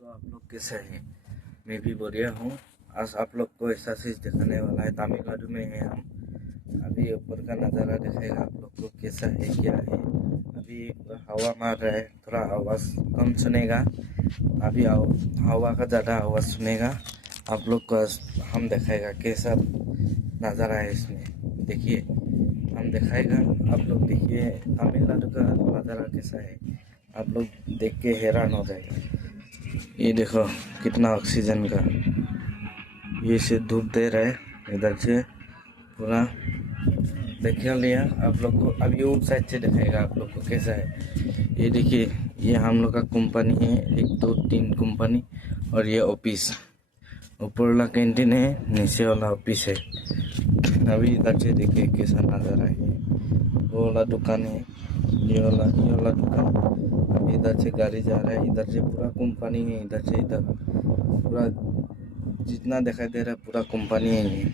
तो आप लोग कैसे हैं? मैं भी बढ़िया हूँ। आज आप लोग को ऐसा चीज दिखाने वाला है। तमिलनाडु में है हम। अभी ऊपर का नज़ारा दिखेगा आप लोग को, कैसा है क्या है। अभी हवा मार रहा है, थोड़ा आवाज़ कम सुनेगा। अभी हवा का ज़्यादा आवाज़ सुनेगा। आप लोग को हम दिखाएगा कैसा नज़ारा है इसमें। देखिए, हम दिखाएगा, आप लोग देखिए तमिलनाडु का नज़ारा कैसा है। आप लोग देख के हैरान हो जाएगा। ये देखो कितना ऑक्सीजन का, ये से धूप दे रहा है इधर से पूरा। देख लिया आप लोग को। अभी उस साइड से दिखाएगा आप लोग को कैसा है। ये देखिए, ये हम लोग का कंपनी है, 1 2 3 कंपनी। और ये ऑफिस, ऊपर वाला कैंटीन है, नीचे वाला ऑफिस है। अभी इधर से देखिए कैसा नज़ारा है। वो वाला दुकान है, ये वाला दुकान। अभी इधर से गाड़ी जा रहा है, इधर से पूरा कंपनी है, इधर से इधर पूरा जितना दिखाई दे रहा है पूरा कंपनी है ये।